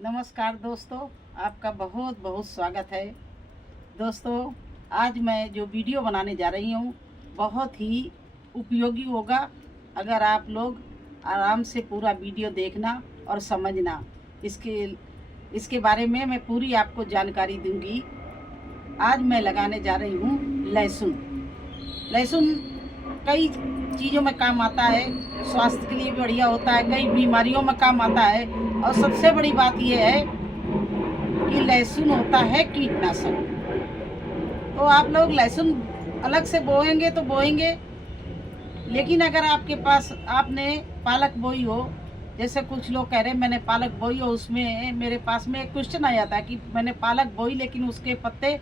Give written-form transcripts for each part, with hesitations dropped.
नमस्कार दोस्तों, आपका बहुत बहुत स्वागत है। दोस्तों, आज मैं जो वीडियो बनाने जा रही हूँ बहुत ही उपयोगी होगा अगर आप लोग आराम से पूरा वीडियो देखना और समझना। इसके इसके बारे में मैं पूरी आपको जानकारी दूंगी। आज मैं लगाने जा रही हूँ लहसुन। लहसुन कई चीज़ों में काम आता है, स्वास्थ्य के लिए भी बढ़िया होता है, कई बीमारियों में काम आता है। और सबसे बड़ी बात यह है कि लहसुन होता है कीटनाशक। तो आप लोग लहसुन अलग से बोएंगे तो बोएंगे, लेकिन अगर आपके पास आपने पालक बोई हो, जैसे कुछ लोग कह रहे हैं मैंने पालक बोई हो, उसमें मेरे पास में एक क्वेश्चन आ जाता है कि मैंने पालक बोई लेकिन उसके पत्ते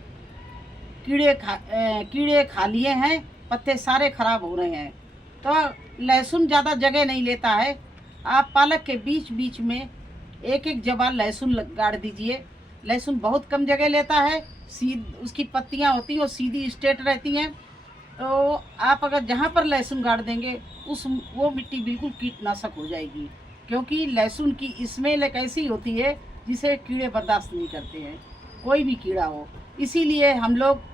कीड़े खा लिए हैं, पत्ते सारे खराब हो रहे हैं। तो लहसुन ज़्यादा जगह नहीं लेता है। आप पालक के बीच बीच में एक एक जबान लहसुन गाड़ दीजिए। लहसुन बहुत कम जगह लेता है, उसकी पत्तियां होती हैं वो सीधी स्ट्रेट रहती हैं। तो आप अगर जहाँ पर लहसुन गाड़ देंगे वो मिट्टी बिल्कुल कीटनाशक हो जाएगी, क्योंकि लहसुन की स्मेल एक ऐसी होती है जिसे कीड़े बर्दाश्त नहीं करते हैं, कोई भी कीड़ा हो। इसीलिए हम लोग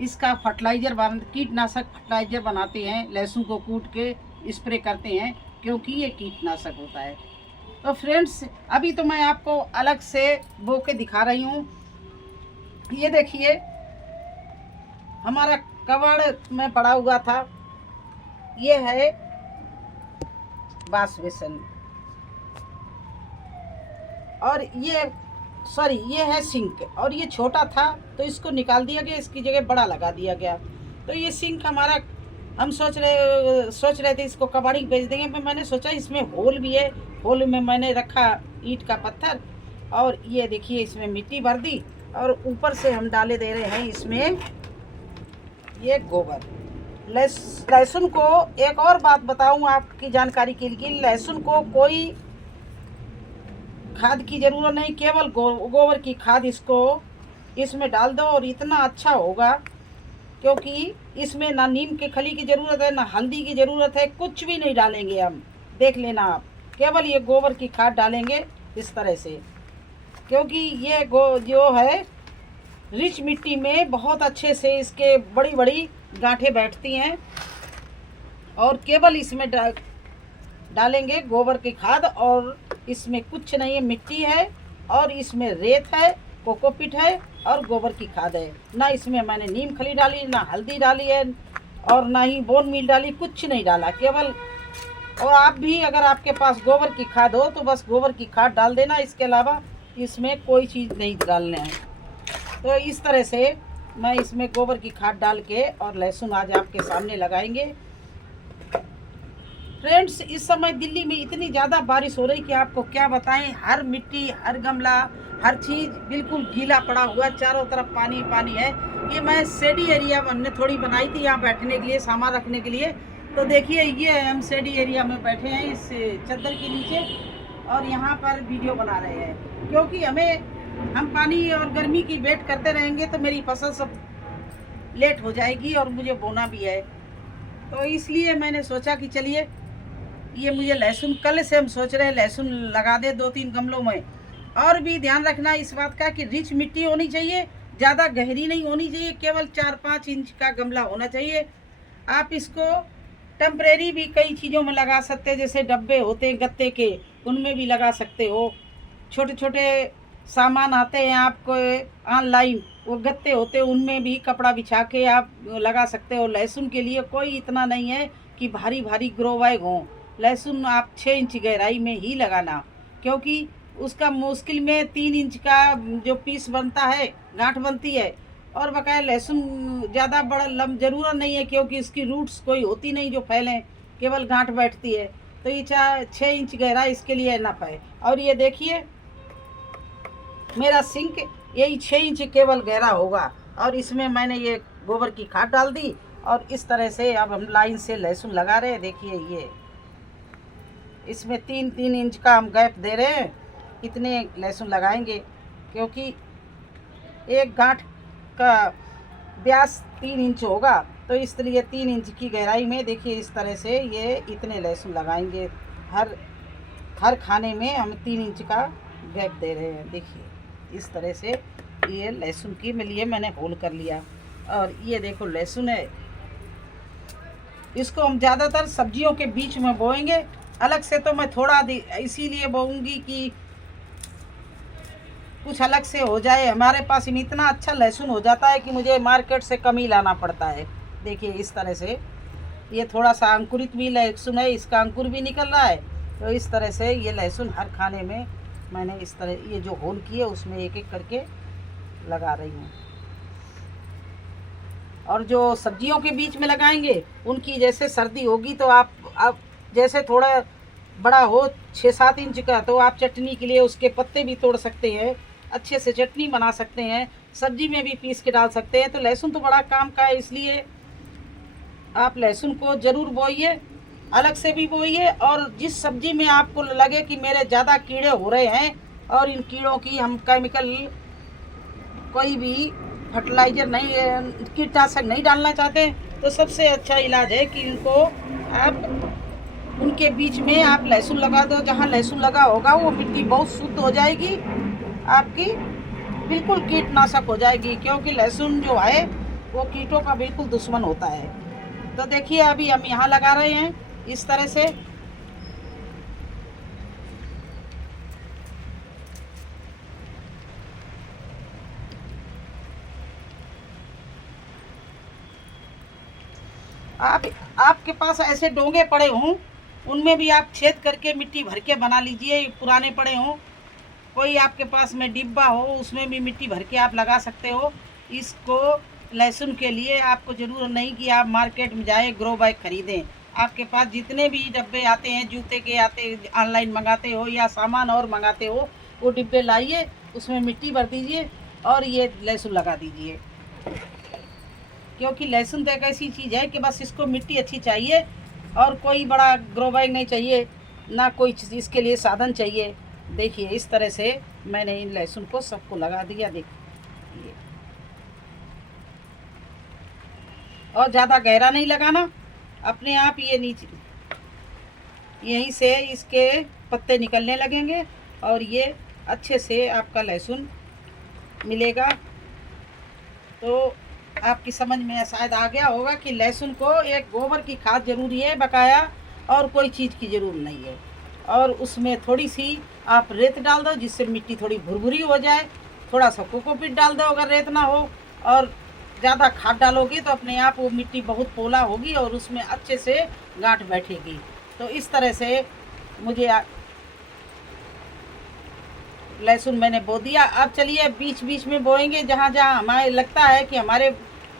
इसका कीटनाशक फर्टिलाइज़र बनाते हैं, लहसुन को कूट के स्प्रे करते हैं, क्योंकि ये कीटनाशक होता है। तो फ्रेंड्स, अभी तो मैं आपको अलग से बो के दिखा रही हूँ। ये देखिए, हमारा कबाड़ में पड़ा हुआ था, ये है वाश बेसन, और ये है सिंक, और ये छोटा था तो इसको निकाल दिया गया, इसकी जगह बड़ा लगा दिया गया। तो ये सिंक हमारा, हम सोच रहे थे इसको कबाड़ी बेच देंगे, पर मैंने सोचा इसमें होल भी है। होल में मैंने रखा ईंट का पत्थर, और ये देखिए इसमें मिट्टी भर दी, और ऊपर से हम डाले दे रहे हैं इसमें ये गोबर। लहसुन को एक और बात बताऊं आपकी जानकारी के लिए, लहसुन को कोई खाद की ज़रूरत नहीं, केवल गोबर की खाद इसमें डाल दो और इतना अच्छा होगा, क्योंकि इसमें ना नीम के खली की ज़रूरत है, ना हल्दी की ज़रूरत है, कुछ भी नहीं डालेंगे हम। देख लेना आप, केवल ये गोबर की खाद डालेंगे इस तरह से, क्योंकि ये जो है रिच मिट्टी में बहुत अच्छे से इसके बड़ी बड़ी गांठें बैठती हैं। और केवल इसमें डालेंगे गोबर की खाद, और इसमें कुछ नहीं है, मिट्टी है और इसमें रेत है, कोकोपीट है और गोबर की खाद है। ना इसमें मैंने नीम खली डाली, ना हल्दी डाली है, और ना ही बोन मील डाली, कुछ नहीं डाला, केवल। और आप भी अगर आपके पास गोबर की खाद हो तो बस गोबर की खाद डाल देना, इसके अलावा इसमें कोई चीज़ नहीं डालना है। तो इस तरह से मैं इसमें गोबर की खाद डाल के और लहसुन आज आपके सामने लगाएंगे। फ्रेंड्स, इस समय दिल्ली में इतनी ज़्यादा बारिश हो रही कि आपको क्या बताएं, हर मिट्टी, हर गमला, हर चीज़ बिल्कुल गीला पड़ा हुआ, चारों तरफ पानी पानी है। ये मैं शेडी एरिया हमने थोड़ी बनाई थी यहाँ बैठने के लिए, सामान रखने के लिए। तो देखिए, ये हम शेडी एरिया में बैठे हैं इस चादर के नीचे, और यहाँ पर वीडियो बना रहे हैं, क्योंकि हम पानी और गर्मी की वेट करते रहेंगे तो मेरी फसल सब लेट हो जाएगी और मुझे बोना भी है। तो इसलिए मैंने सोचा कि चलिए, ये मुझे लहसुन, कल से हम सोच रहे हैं लहसुन लगा दे 2-3 गमलों में। और भी ध्यान रखना इस बात का कि रिच मिट्टी होनी चाहिए, ज़्यादा गहरी नहीं होनी चाहिए, केवल 4-5 इंच का गमला होना चाहिए। आप इसको टेम्परेरी भी कई चीज़ों में लगा सकते हैं, जैसे डब्बे होते हैं गत्ते के, उनमें भी लगा सकते हो। छोटे छोटे सामान आते हैं आपको ऑनलाइन, वो गत्ते होते हैं, उनमें भी कपड़ा बिछा के आप लगा सकते हो। लहसुन के लिए कोई इतना नहीं है कि भारी भारी ग्रो बैग हों। लहसुन आप 6 इंच गहराई में ही लगाना, क्योंकि उसका मुश्किल में 3 इंच का जो पीस बनता है, गांठ बनती है। और बकाया लहसुन ज़्यादा बड़ा ज़रूरत नहीं है, क्योंकि इसकी रूट्स कोई होती नहीं जो फैलें, केवल गांठ बैठती है। तो ये 6 इंच गहरा इसके लिए इनफ है। और ये देखिए, मेरा सिंक यही 6 इंच केवल गहरा होगा, और इसमें मैंने ये गोबर की खाद डाल दी, और इस तरह से अब हम लाइन से लहसुन लगा रहे हैं। देखिए, ये इसमें 3-3 इंच का हम गैप दे रहे हैं, इतने लहसुन लगाएंगे, क्योंकि एक गांठ का व्यास 3 इंच होगा, तो इसलिए 3 इंच की गहराई में देखिए इस तरह से ये इतने लहसुन लगाएंगे। हर खाने में हम 3 इंच का गैप दे रहे हैं। देखिए इस तरह से ये लहसुन की लिए मैंने होल कर लिया। और ये देखो लहसुन है, इसको हम ज़्यादातर सब्जियों के बीच में बोएंगे। अलग से तो मैं थोड़ा इसीलिए बोऊंगी कि कुछ अलग से हो जाए। हमारे पास इतना अच्छा लहसुन हो जाता है कि मुझे मार्केट से कम ही लाना पड़ता है। देखिए इस तरह से ये थोड़ा सा अंकुरित भी लहसुन है, इसका अंकुर भी निकल रहा है। तो इस तरह से ये लहसुन हर खाने में मैंने इस तरह ये जो होल किए उसमें एक एक करके लगा रही हूँ। और जो सब्जियों के बीच में लगाएंगे उनकी जैसे सर्दी होगी तो आप जैसे थोड़ा बड़ा हो 6-7 इंच का, तो आप चटनी के लिए उसके पत्ते भी तोड़ सकते हैं, अच्छे से चटनी बना सकते हैं, सब्जी में भी पीस के डाल सकते हैं। तो लहसुन तो बड़ा काम का है, इसलिए आप लहसुन को ज़रूर बोइए, अलग से भी बोइए। और जिस सब्जी में आपको लगे कि मेरे ज़्यादा कीड़े हो रहे हैं और इन कीड़ों की हम केमिकल कोई भी फर्टिलाइज़र नहीं, कीटनाशक नहीं डालना चाहते, तो सबसे अच्छा इलाज है कि इनको आप उनके बीच में आप लहसुन लगा दो। जहाँ लहसुन लगा होगा वो मिट्टी बहुत शुद्ध हो जाएगी आपकी, बिल्कुल कीटनाशक हो जाएगी, क्योंकि लहसुन जो है वो कीटों का बिल्कुल दुश्मन होता है। तो देखिए अभी हम यहाँ लगा रहे हैं इस तरह से। आपके पास ऐसे डोंगे पड़े हों, उनमें भी आप छेद करके मिट्टी भर के बना लीजिए। पुराने पड़े हों, कोई आपके पास में डिब्बा हो, उसमें भी मिट्टी भर के आप लगा सकते हो। इसको लहसुन के लिए आपको ज़रूरत नहीं कि आप मार्केट में जाए ग्रो बैग खरीदें। आपके पास जितने भी डब्बे आते हैं, जूते के आते, ऑनलाइन मंगाते हो या सामान और मंगाते हो, वो डिब्बे लाइए, उसमें मिट्टी भर दीजिए और ये लहसुन लगा दीजिए। क्योंकि लहसुन तो एक ऐसी चीज़ है कि बस इसको मिट्टी अच्छी चाहिए और कोई बड़ा ग्रो बैग नहीं चाहिए, ना कोई चीज़ इसके लिए साधन चाहिए। देखिए इस तरह से मैंने इन लहसुन को सबको लगा दिया। देखिए और ज़्यादा गहरा नहीं लगाना, अपने आप ये नीचे यहीं से इसके पत्ते निकलने लगेंगे और ये अच्छे से आपका लहसुन मिलेगा। तो आपकी समझ में शायद आ गया होगा कि लहसुन को एक गोबर की खाद ज़रूरी है बकाया, और कोई चीज़ की ज़रूरत नहीं है। और उसमें थोड़ी सी आप रेत डाल दो जिससे मिट्टी थोड़ी भुरभुरी हो जाए। थोड़ा सा कोकोपीट डाल दो अगर रेत ना हो, और ज़्यादा खाद डालोगी तो अपने आप वो मिट्टी बहुत पोला होगी और उसमें अच्छे से गांठ बैठेगी। तो इस तरह से मुझे लहसुन मैंने बो दिया। अब चलिए बीच बीच में बोएंगे जहाँ जहाँ हमें लगता है कि हमारे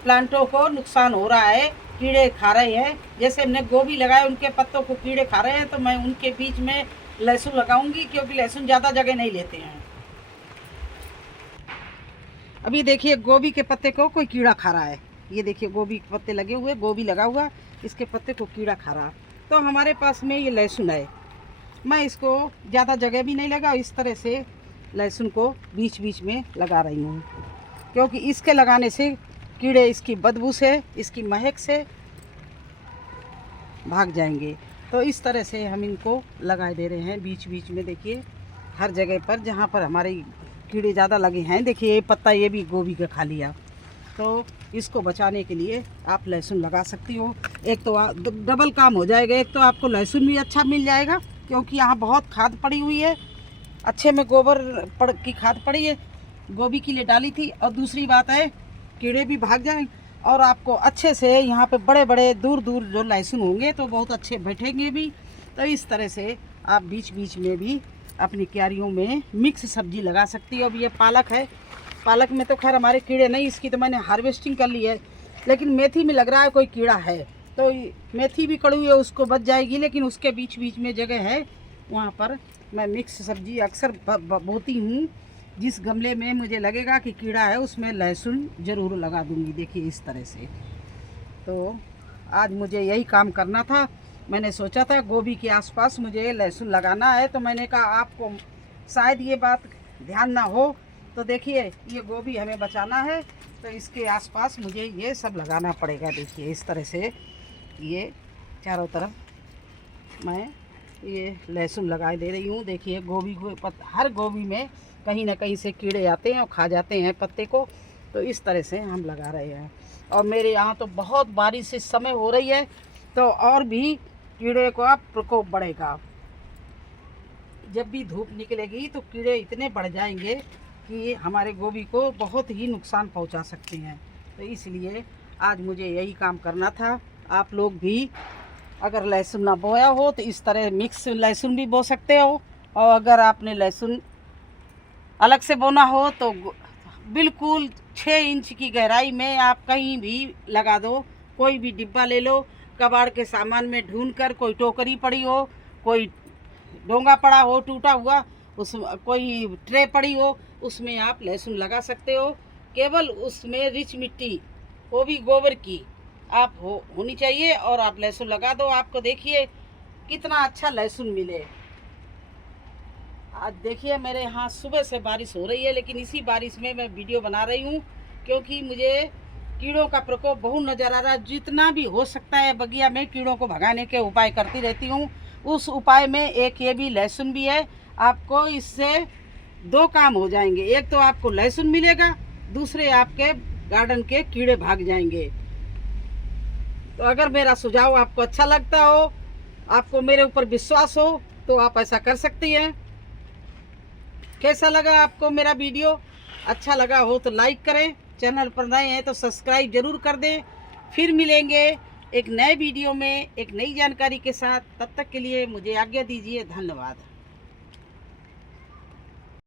प्लांटों को नुकसान हो रहा है, कीड़े खा रहे हैं। जैसे हमने गोभी लगाए, उनके पत्तों को कीड़े खा रहे हैं, तो मैं उनके बीच में लहसुन लगाऊंगी, क्योंकि लहसुन ज़्यादा जगह नहीं लेते हैं। अभी देखिए गोभी के पत्ते को कोई कीड़ा खा रहा है। ये देखिए गोभी के पत्ते लगे हुए, गोभी लगा हुआ, इसके पत्ते को कीड़ा खा रहा। तो हमारे पास में ये लहसुन है, मैं इसको ज़्यादा जगह भी नहीं लगा, इस तरह से लहसुन को बीच बीच में लगा रही हूँ, क्योंकि इसके लगाने से कीड़े इसकी बदबू से, इसकी महक से भाग जाएंगे। तो इस तरह से हम इनको लगा दे रहे हैं बीच बीच में। देखिए हर जगह पर जहाँ पर हमारे कीड़े ज़्यादा लगे हैं, देखिए ये पत्ता ये भी गोभी का खा लिया। तो इसको बचाने के लिए आप लहसुन लगा सकती हो। एक तो डबल काम हो जाएगा, एक तो आपको लहसुन भी अच्छा मिल जाएगा क्योंकि यहाँ बहुत खाद पड़ी हुई है, अच्छे में गोबर की खाद पड़ी है, गोभी के लिए डाली थी। और दूसरी बात है कीड़े भी भाग जाएं और आपको अच्छे से यहाँ पे बड़े बड़े दूर दूर जो लहसुन होंगे तो बहुत अच्छे बैठेंगे भी। तो इस तरह से आप बीच बीच में भी अपनी क्यारियों में मिक्स सब्जी लगा सकती हो। अब ये पालक है, पालक में तो खैर हमारे कीड़े नहीं, इसकी तो मैंने हार्वेस्टिंग कर ली है, लेकिन मेथी में लग रहा है कोई कीड़ा है। तो मेथी भी कड़वी है, उसको बच जाएगी, लेकिन उसके बीच बीच में जगह है, वहाँ पर मैं मिक्स सब्जी अक्सर बोती हूँ। जिस गमले में मुझे लगेगा कि कीड़ा है उसमें लहसुन ज़रूर लगा दूँगी। देखिए इस तरह से। तो आज मुझे यही काम करना था। मैंने सोचा था गोभी के आसपास मुझे लहसुन लगाना है, तो मैंने कहा आपको शायद ये बात ध्यान ना हो। तो देखिए ये गोभी हमें बचाना है, तो इसके आसपास मुझे ये सब लगाना पड़ेगा। देखिए इस तरह से ये चारों तरफ मैं ये लहसुन लगाए दे रही हूँ। देखिए गोभी को हर गोभी में कहीं ना कहीं से कीड़े आते हैं और खा जाते हैं पत्ते को, तो इस तरह से हम लगा रहे हैं। और मेरे यहाँ तो बहुत बारिश इस समय हो रही है, तो और भी कीड़े का प्रकोप बढ़ेगा। जब भी धूप निकलेगी तो कीड़े इतने बढ़ जाएंगे कि हमारे गोभी को बहुत ही नुकसान पहुंचा सकते हैं। तो इसलिए आज मुझे यही काम करना था। आप लोग भी अगर लहसुन ना बोया हो तो इस तरह मिक्स लहसुन भी बो सकते हो, और अगर आपने लहसुन अलग से बोना हो तो बिल्कुल 6 इंच की गहराई में आप कहीं भी लगा दो। कोई भी डिब्बा ले लो, कबाड़ के सामान में ढूंढ कर, कोई टोकरी पड़ी हो, कोई डोंगा पड़ा हो टूटा हुआ, उस कोई ट्रे पड़ी हो, उसमें आप लहसुन लगा सकते हो। केवल उसमें रिच मिट्टी, वो भी गोबर की आप होनी चाहिए, और आप लहसुन लगा दो। आपको देखिए कितना अच्छा लहसुन मिले। आज देखिए मेरे यहाँ सुबह से बारिश हो रही है, लेकिन इसी बारिश में मैं वीडियो बना रही हूँ क्योंकि मुझे कीड़ों का प्रकोप बहुत नज़र आ रहा है। जितना भी हो सकता है बगिया में कीड़ों को भगाने के उपाय करती रहती हूँ। उस उपाय में एक ये भी लहसुन भी है। आपको इससे 2 काम हो जाएंगे। एक तो आपको लहसुन मिलेगा, दूसरे आपके गार्डन के कीड़े भाग जाएंगे। तो अगर मेरा सुझाव आपको अच्छा लगता हो, आपको मेरे ऊपर विश्वास हो, तो आप ऐसा कर सकती हैं। कैसा लगा आपको मेरा वीडियो? अच्छा लगा हो तो लाइक करें, चैनल पर नए हैं तो सब्सक्राइब जरूर कर दें। फिर मिलेंगे एक नए वीडियो में एक नई जानकारी के साथ। तब तक के लिए मुझे आज्ञा दीजिए। धन्यवाद।